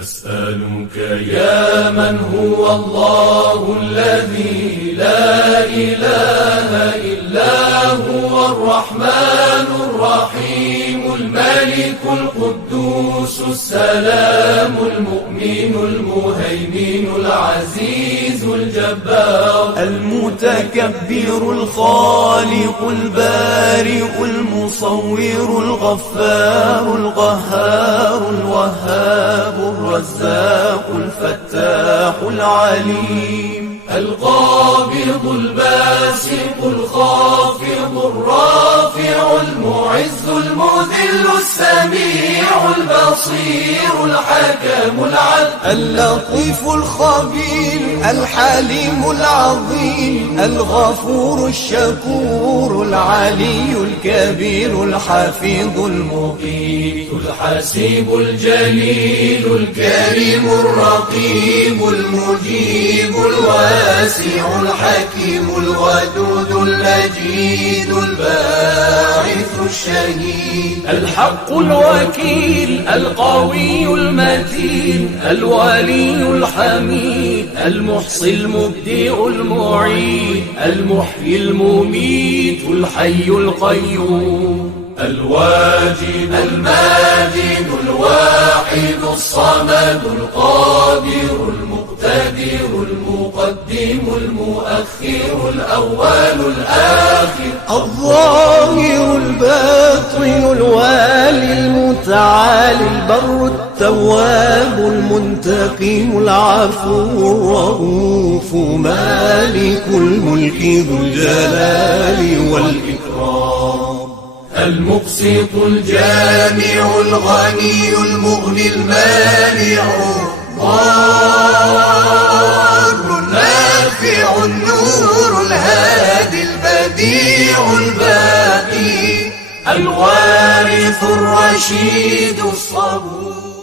نسألك يا من هو الله الذي لا إله إلا هو الرحمن الرحيم الملك القدوس السلام المؤمن المهيمن العزيز الجبار المتكبر الخالق البارئ المصور الغفار القهار الوهاب الرزاق الفتاح العليم القابض الباسط الخافض الرافع المعز المذل السميع البصير الحكم العدل اللطيف الخبير الحليم العظيم الغفور الشكور العلي الكبير الحفيظ المقيت الحسيب الجليل الكريم الرقيب المجيب الواسع الحكيم الودود المجيد الباعث الشهيد الحق الوكيل القوي المتين الولي الحميد المحصي المبدئ المعيد المحيي المميت الحي القيوم الواجد الماجد الواحد الصمد القادر المقتدر المقدم المؤخر الأول الآخر الظاهر الباطن الوالي المتعالي البر التواب المنتقم العفو الرؤوف مالك الملك ذو الجلال والإكرام المقسط الجامع الغني المغني المانع الضار النافع النور الهادي البديع الباقي الوارث الرشيد الصبور